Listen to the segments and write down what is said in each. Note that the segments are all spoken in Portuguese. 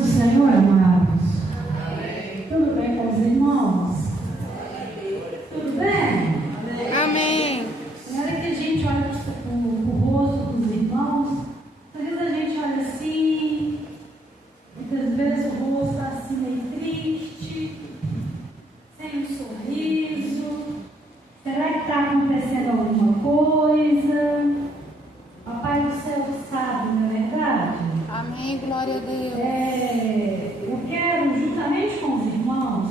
do Senhor, amados. Amém. Tudo bem com os irmãos? Tudo bem? Amém. Na hora que a gente olha o rosto dos irmãos, às vezes a gente olha assim, muitas vezes o rosto está assim meio triste, sem um sorriso. Será que está acontecendo alguma coisa? Papai do céu sabe, não é verdade? Amém, glória a Deus. Eu quero, juntamente com os irmãos,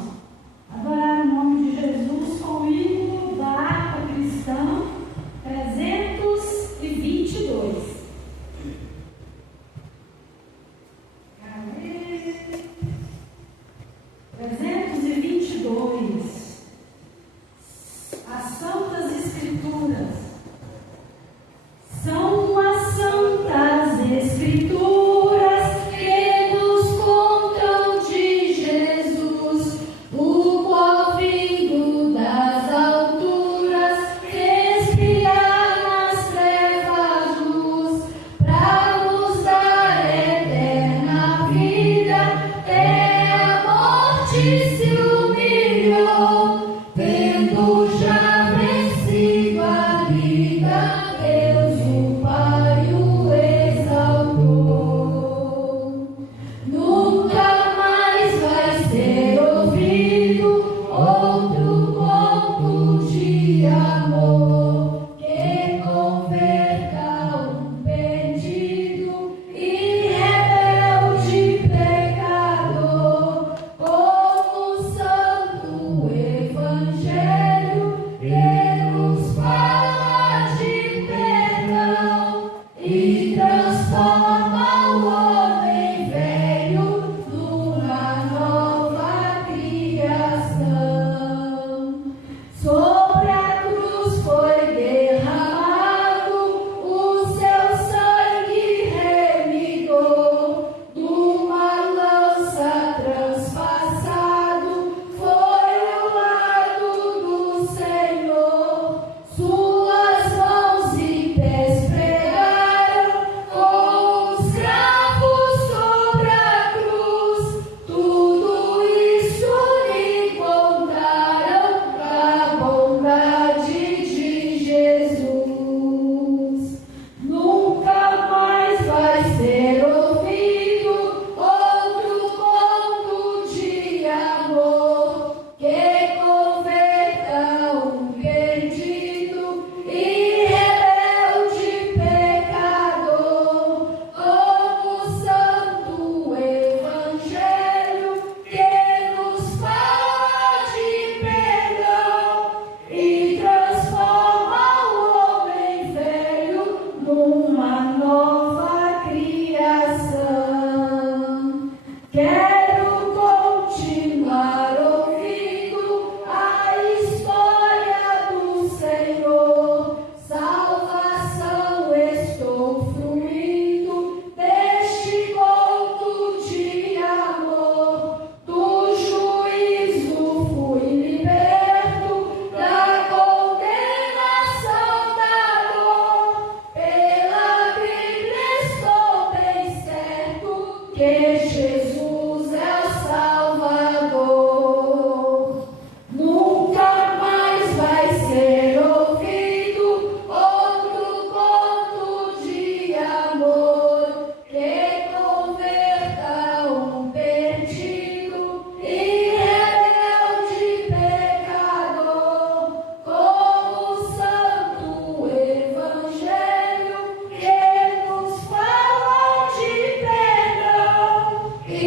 adorar o nome de Jesus com o hino da harpa cristã 322. Cadê? 322. As Santas Escrituras. São as Santas Escrituras que nos contam de Jesus, o qual vindo das alturas respirar nas trevas luz, para nos dar eterna vida. Até a morte se humilhou, tendo já vencido a vida. Deus o Pai o exaltou. Nunca mais vai ser ouvido outro conto de amor que converta um perdido e rebelde pecador, como o santo evangelho que nos fala de perdão e transforma o homem velho numa nova criação. Sobre a cruz foi derramado o seu sangue remidor, numa lança transpassado foi o lado do Senhor. Suas mãos e pés pregaram com os cravos sobre a cruz. Tudo isso lhe contaram da bondade de Jesus. Nunca mais vai ser ouvido outro conto de amor que converta um perdido e rebelde pecador, como o santo evangelho que nos fala de perdão e transforma o homem velho numa nova criação. Quero continuar ouvindo a história do Senhor. Salvação estou fruindo deste conto de amor. Do juízo fui liberto, da condenação da dor. Pela Bíblia estou bem certo que Jesus é o Salvador. Nunca mais vai ser ouvido outro conto de amor que converta um perdido e rebelde pecador, como o santo evangelho que nos fala de perdão e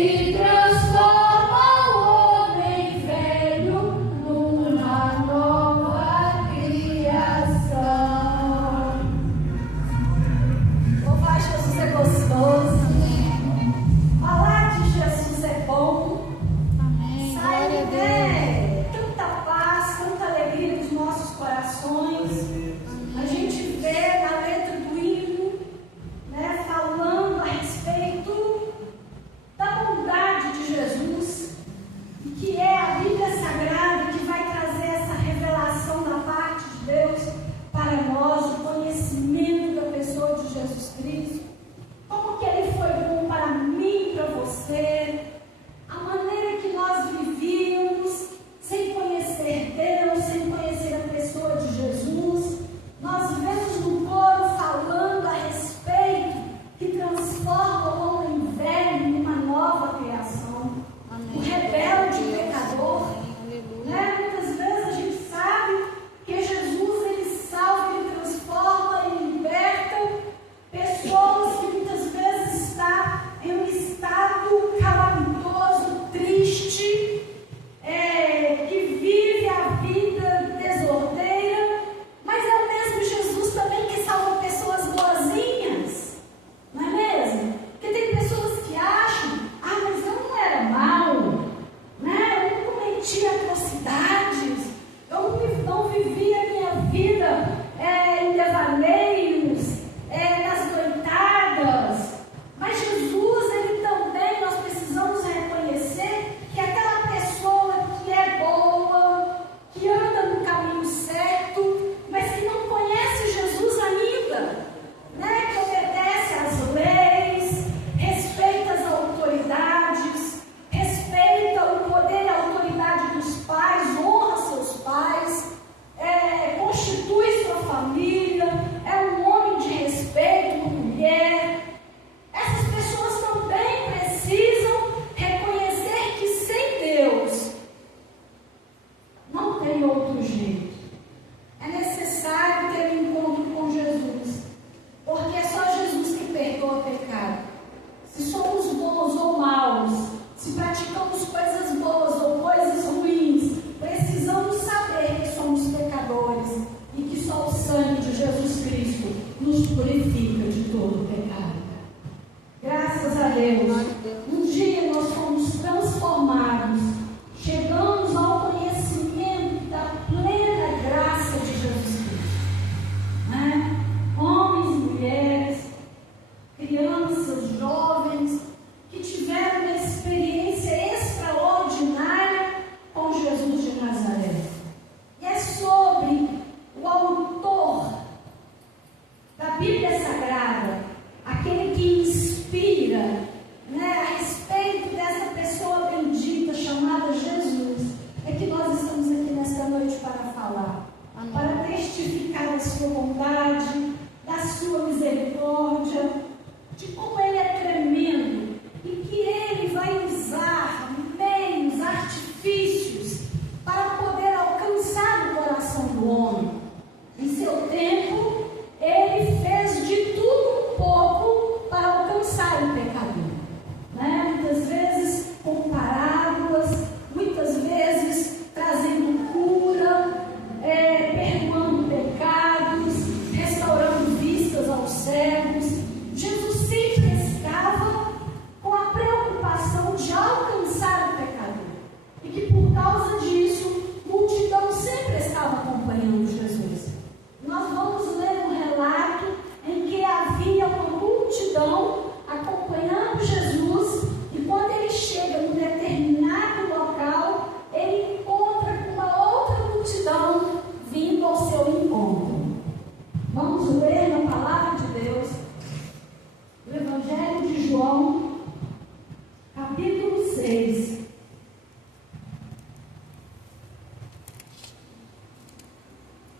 6.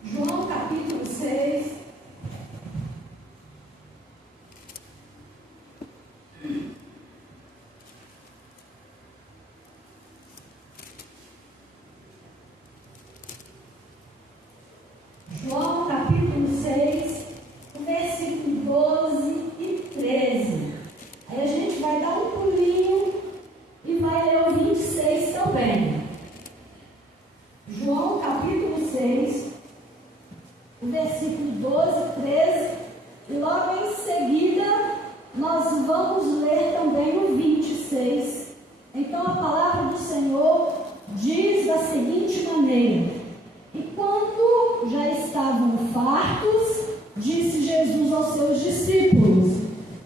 João capítulo 6. João capítulo 6, versículo 12 e 13. Aí a gente vai dar um pulinho e vai ler o 26 também. João capítulo 6, versículo 12 e 13. E logo em seguida nós vamos ler também o 26. Então a palavra do Senhor diz da seguinte maneira: e quando já estavam fartos, disse Jesus aos seus discípulos: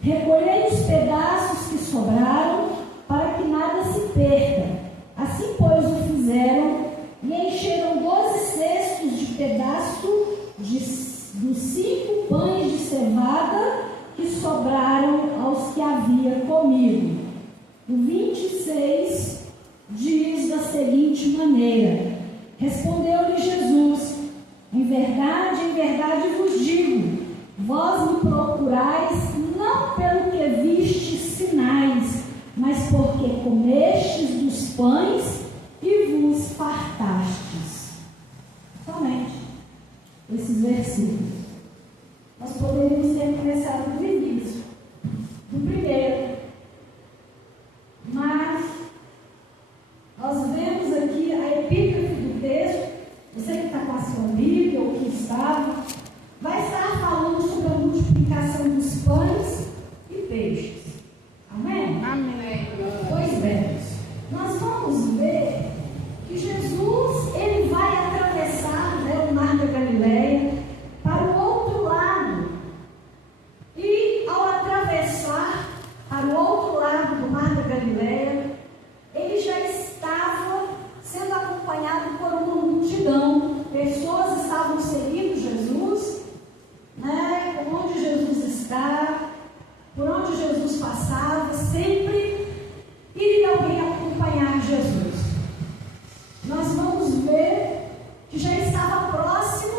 recolhei os pedaços que sobraram, para que nada se perca. Assim, pois, o fizeram, e encheram 12 cestos de pedaço dos 5 pães de cevada que sobraram aos que havia comido. O 26 diz da seguinte maneira: respondeu-lhe Jesus: em verdade vos digo, vós me procurais não pelo que vistes sinais, mas porque comestes dos pães e vos fartastes. Somente esses versículos. Nós poderíamos ter começado do início, do primeiro, mas nós vemos aqui a epígrafe do texto. Você que está com a sua Bíblia ou que estava, vai estar falando sobre a multiplicação dos pães e peixes. Amém? Amém. Pois bem, nós vamos ver que Jesus, ele vai atravessar, o mar da Galileia para o outro lado. E ao atravessar para o outro lado do mar da Galileia, ele já estava sendo acompanhado por uma multidão. Pessoas estavam seguindo Jesus, por onde Jesus está, por onde Jesus passava, sempre iria alguém acompanhar Jesus. Nós vamos ver que já estava próximo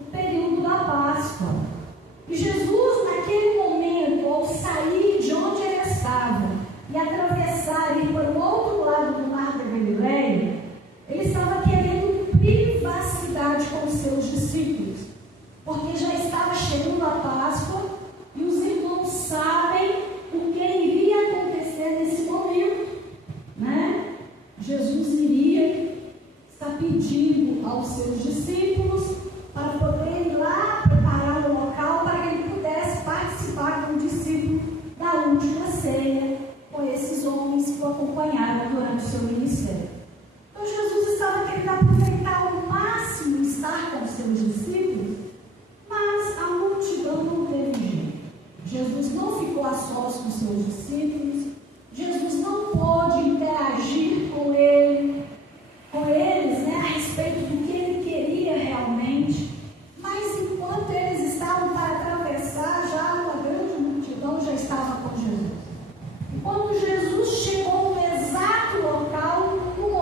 o período da Páscoa. E Jesus, naquele momento, ao sair de onde ele estava e atravessar e ir para o outro lado do mar da Galileia, ele estava querendo privacidade com os seus discípulos, porque já estava chegando a Páscoa e os irmãos sabem o que iria acontecer nesse momento, Jesus iria estar pedindo aos seus discípulos para poder ir lá preparar o local para que ele pudesse participar como discípulo da última ceia com esses homens que o acompanharam durante o seu ministério. Então Jesus estava querendo aproveitar ao máximo estar com os seus discípulos, mas a multidão não teve jeito. Jesus não ficou a sós com os seus discípulos, Jesus não pôde interagir com eles, a respeito do que ele queria realmente, mas enquanto eles estavam para atravessar, já uma grande multidão já estava com Jesus. E quando Jesus chegou no exato local, um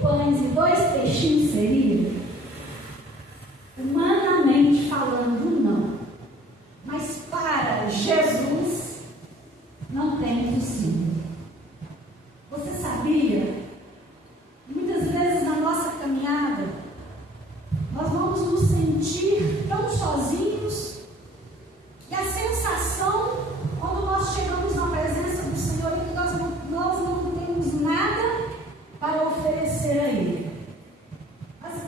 pães e 2 peixinhos seria? Humanamente falando, não. Mas para Jesus, não tem impossível. Você sabia? Muitas vezes na nossa caminhada, nós vamos nos sentir tão sozinhos, e a sensação, quando nós chegamos na presença do Senhor, é que nós não temos nada para oferecer a Ele. Mas,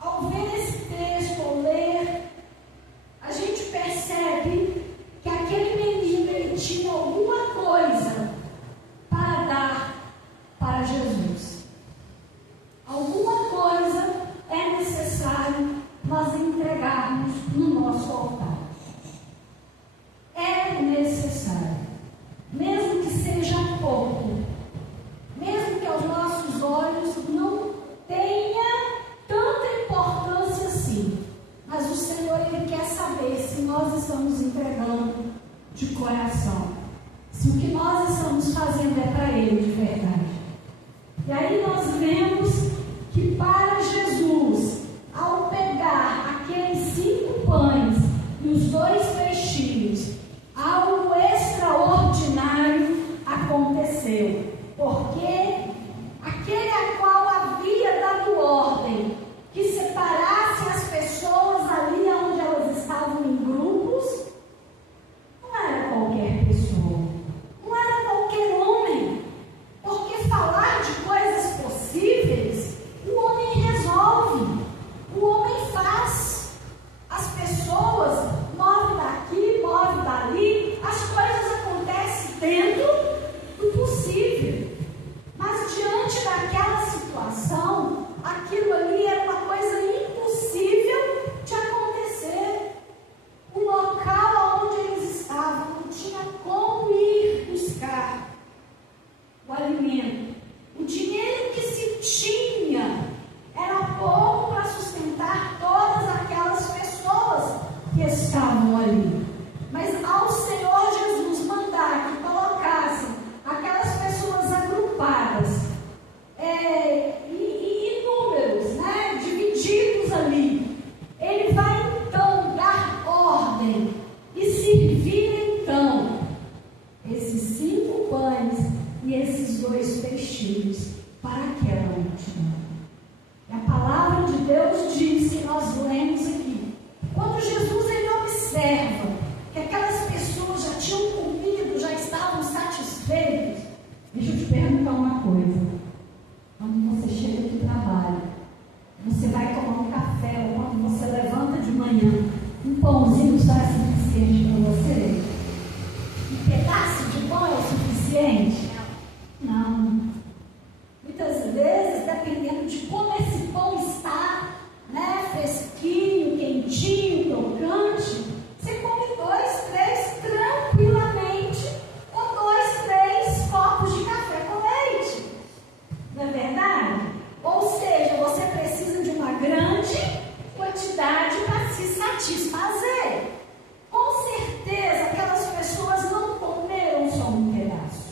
ao ver esse texto, ao ler, a gente percebe que aquele menino, ele tinha alguma coisa para dar para Jesus. Alguma coisa é necessário nós entregarmos no nosso altar. É necessário, mesmo que seja pouco, mesmo que aos nossos olhos não tenha tanta importância assim, mas o Senhor, Ele quer saber se nós estamos entregando de coração, se o que nós estamos fazendo é para Ele de verdade. E aí nós vemos que para Jesus, ao pegar aqueles 5 pães e os 2 peixinhos, algo extraordinário aconteceu, porque aquele a qual havia dado ordem que separasse as pessoas ali onde elas estavam em grupos, não era qualquer pessoa, não era qualquer homem, porque falar de coisas possíveis, o homem resolve, o homem faz, as pessoas movem daqui, movem dali, as coisas acontecem dentro do possível. Mas diante daquela situação, aquilo ali era uma coisa impossível de acontecer. O local onde eles estavam não tinha como ir buscar o alimento. O dinheiro que se tinha era pouco para sustentar todas aquelas pessoas que estavam ali. Mas ao Senhor Jesus mandar que colocassem aquelas pessoas agrupadas em números, né, divididos ali, Ele vai então dar ordem e servir então esses 5 pães e esses 2 peixinhos para aquela última. E a palavra de Deus diz, que nós lemos aqui, quando Jesus ele observa que aquelas pessoas já tinham comido, já estavam satisfeitos. Deixa eu te perguntar uma coisa. Quando você chega do trabalho, você vai tomar um café, ou quando você levanta de manhã, um pãozinho só é suficiente para você? Um pedaço de pão é o suficiente? Não. Muitas vezes, dependendo de como esse pão está, né, fresquinho, quentinho, crocante, você come 2, 3 tranquilamente, com 2, 3 copos de café com leite. Não é verdade? Ou seja, você precisa de uma grande quantidade para se satisfazer. Com certeza, aquelas pessoas não comeram só um pedaço.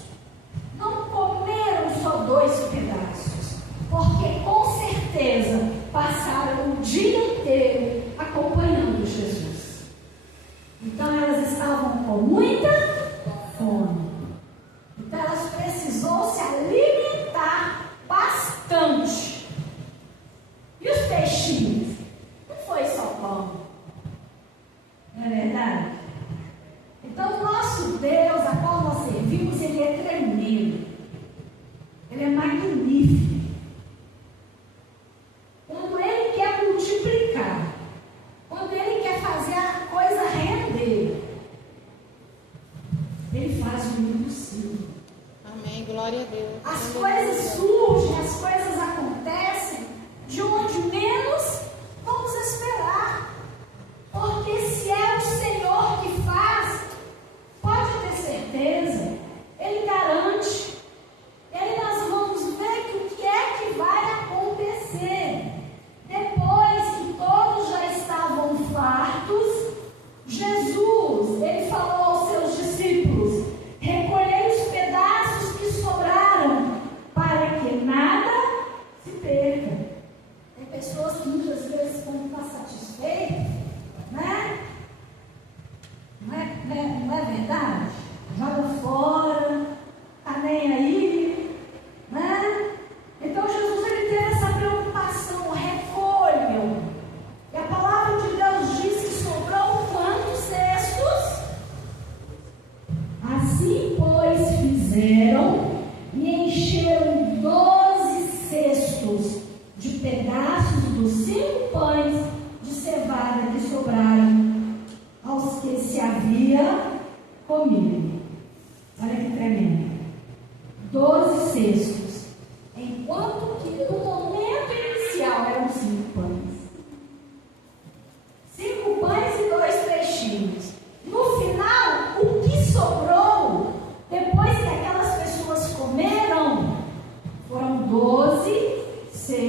Não comeram só 2 pedaços. Porque, com certeza, passaram o dia inteiro acompanhando Jesus. Então, elas estavam com muita fome. Então, elas precisou se alimentar bastante. E os peixinhos? Não foi só pão. Não é verdade? Então, o nosso Deus, a qual nós servimos, Ele é tremendo. Ele é magnífico. Quando Ele quer multiplicar, quando Ele quer fazer a coisa render,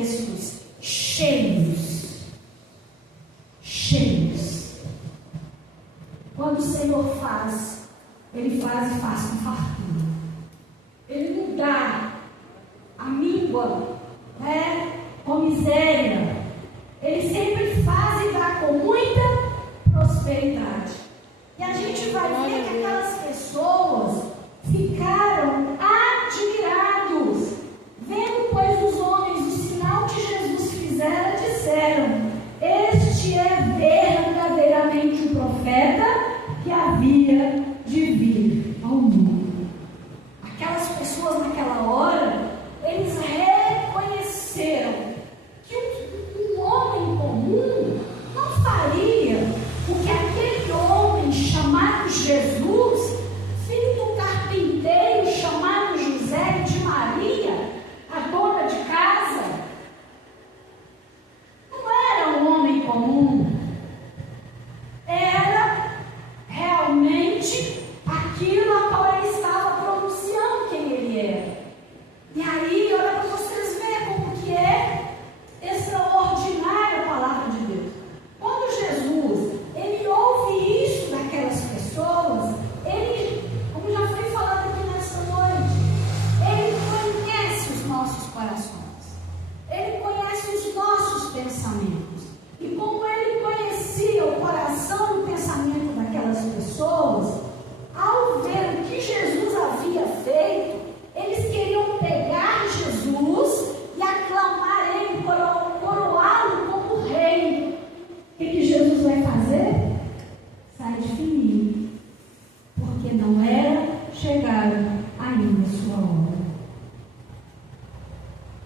cestos cheios. Cheios. Quando o Senhor faz, Ele faz e faz com fartura. Ele não dá a míngua, com miséria. Ele sempre faz e dá com muita prosperidade. E a gente vai ver que aquelas pessoas ficaram admirados, vendo, pois, os homens o sinal que Jesus fizera, disseram: este é verdadeiramente o profeta que havia de vir ao mundo. Aquelas pessoas naquela hora, eles reconheceram que um homem comum não faria o que aquele homem chamado Jesus, filho do carpinteiro chamado José de Maria, a dona de casa, não era um homem comum. Era realmente aquilo a qual ele estava pronunciando quem ele era. E aí, olha para vocês verem como que é extraordinária a palavra de Deus. Quando Jesus, ele ouve isso daquelas pessoas, ele, como já foi falado aqui nessa noite, ele conhece os nossos corações, ele conhece os nossos pensamentos. E como ele conhecia o coração e o pensamento daquelas pessoas, ao ver o que Jesus havia feito, eles queriam pegar Jesus e aclamar ele, coroá-lo como rei. O que Jesus vai fazer? Sai de fininho, porque não era chegada ainda a sua hora.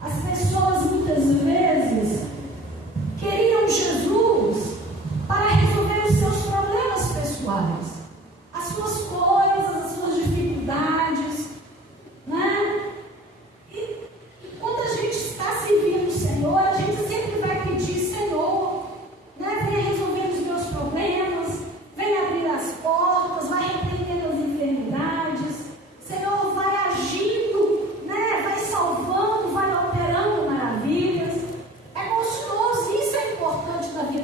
As pessoas muitas vezes queriam Jesus para resolver os seus problemas pessoais, as suas coisas, as suas dificuldades, né? E quando a gente está servindo o Senhor, a gente sempre vai pedir: Senhor, né, venha resolver os meus problemas, venha abrir as portas, vai repreender as enfermidades, Senhor, vai agindo, né, vai salvando, vai operando maravilhas. É gostoso, isso é importante na vida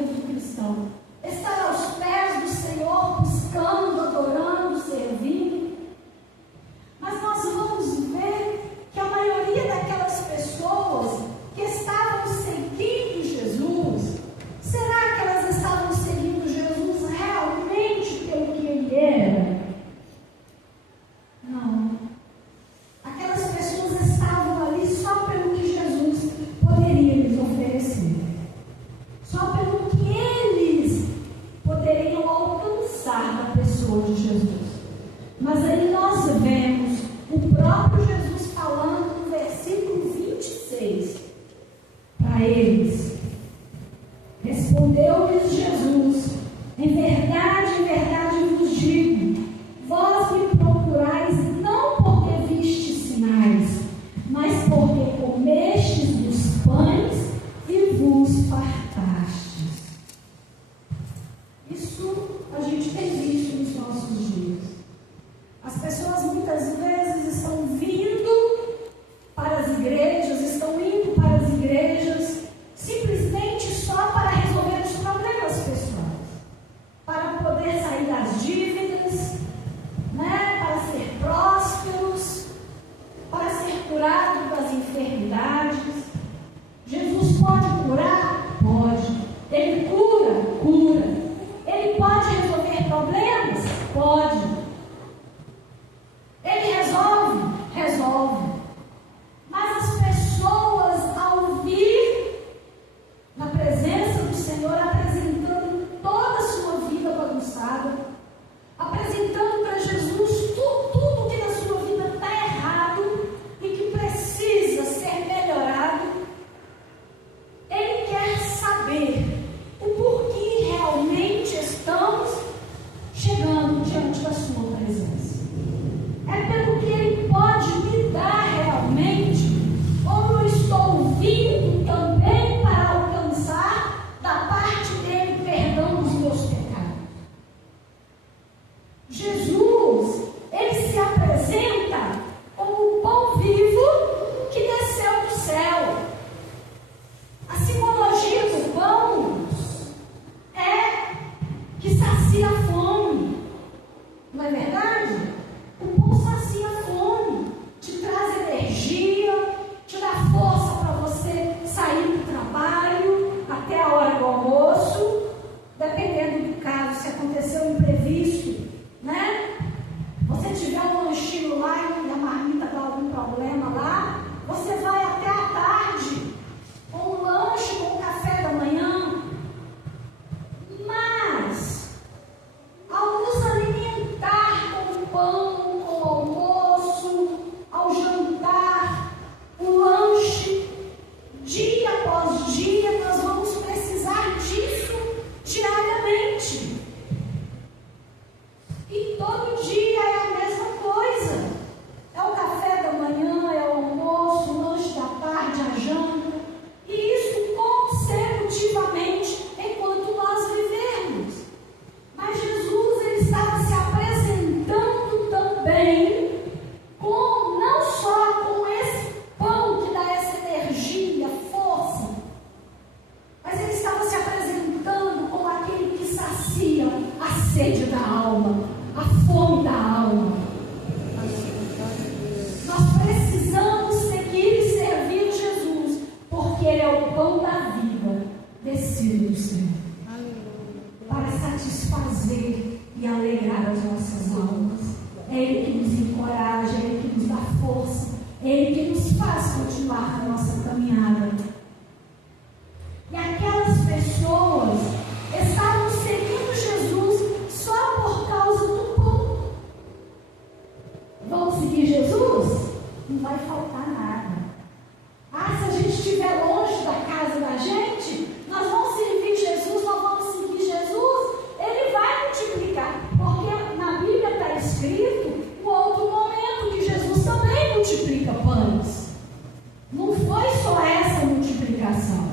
foi só essa multiplicação.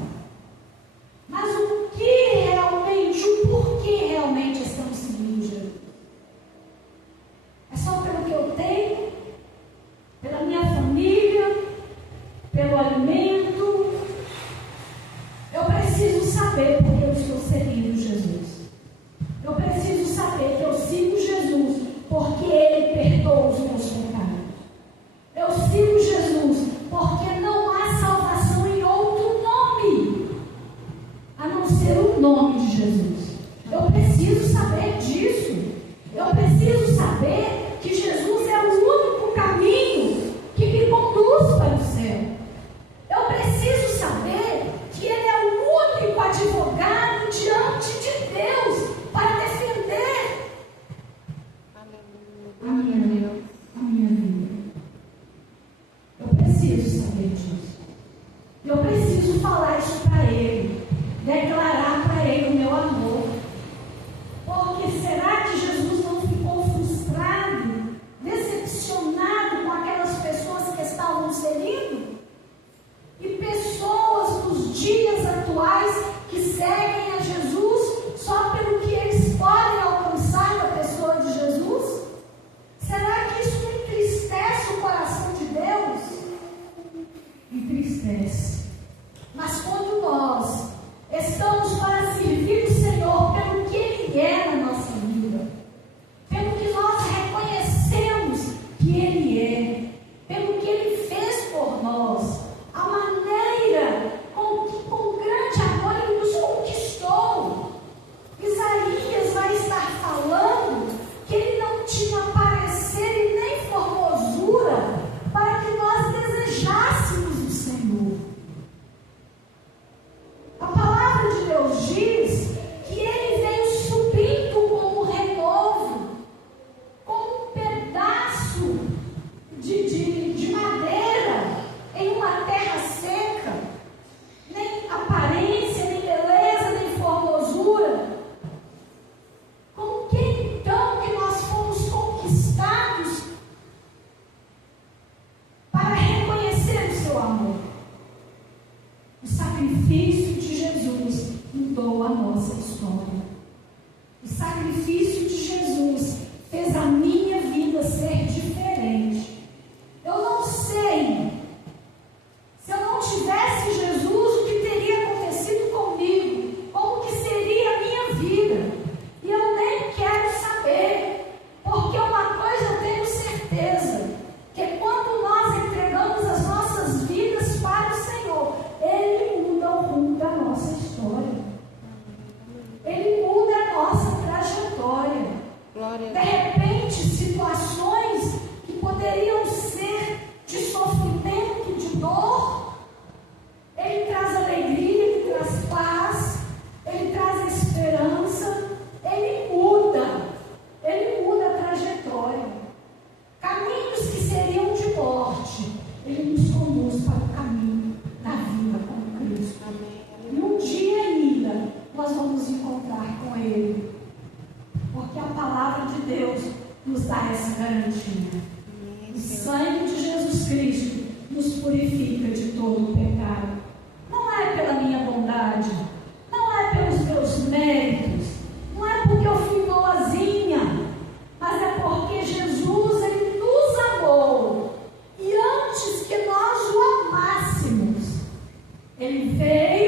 Mas o porquê realmente estamos seguindo Jesus? É só pelo que eu tenho? Pela minha família? Pelo alimento? Eu preciso saber porque eu estou seguindo Jesus. Eu preciso saber que eu sigo Jesus porque Ele perdoa os meus pecados. Eu sigo Jesus porque não há salvação em outro nome a não ser o nome de Jesus. Eu preciso saber disso. Eu preciso saber que Jesus é o único caminho que me conduz para o céu. Eu preciso saber que Ele é o único advogado diante de Deus para defender a minha vida. Eu preciso saber disso. Eu preciso falar isso para Ele, declarar para Ele o meu amor. Porque será que Jesus não ficou frustrado, decepcionado com aquelas pessoas que estavam seguindo? E pessoas nos dias atuais que seguem a Jesus só pelo que eles podem alcançar da pessoa de Jesus? Será que isso não entristece o coração de Deus? Entristece. Mas quando nós estamos para servir o Senhor pelo que Ele é na nossa vida, pelo que nós reconhecemos que Ele é, pelo que Ele fez por nós, a maneira com grande amor Ele nos conquistou. Isaías vai estar falando que Ele não tinha parecer e nem formosura para que nós desejássemos o Senhor. A palavra de Deus diz que Ele veio subindo como renovo, como um pedaço de madeira em uma terra seca, nem aparência, nem beleza, nem formosura. Com quem então que nós fomos conquistados para reconhecer o seu amor? O sacrifício de Jesus mudou a nossa história. O sacrifício de Jesus fez a minha vida ser diferente. Eu não sei, se eu não tivesse Jesus, o que teria acontecido comigo, como que seria a minha vida. E eu nem quero saber, porque uma coisa eu tenho certeza, que quando nós entregamos as nossas vidas para o Senhor, Ele muda o rumo da nossa história. Ele muda a nossa trajetória. Glória a De Deus. repente, situações que poderiam ser de sofrimento, de dor, Ele traz alegria, Ele traz paz, Ele traz esperança, Ele muda a trajetória. Caminhos que seriam de morte, Ele nos conduz para o caminho da vida com Cristo. E um dia ainda nós vamos encontrar com Ele, porque a palavra de Deus nos dá essa garantia. O sangue de Jesus Cristo nos purifica de todo o pecado. Não é pela minha bondade, não é pelos meus méritos, não é porque eu fui boazinha, mas é porque Jesus, Ele nos amou. E antes que nós o amássemos, Ele veio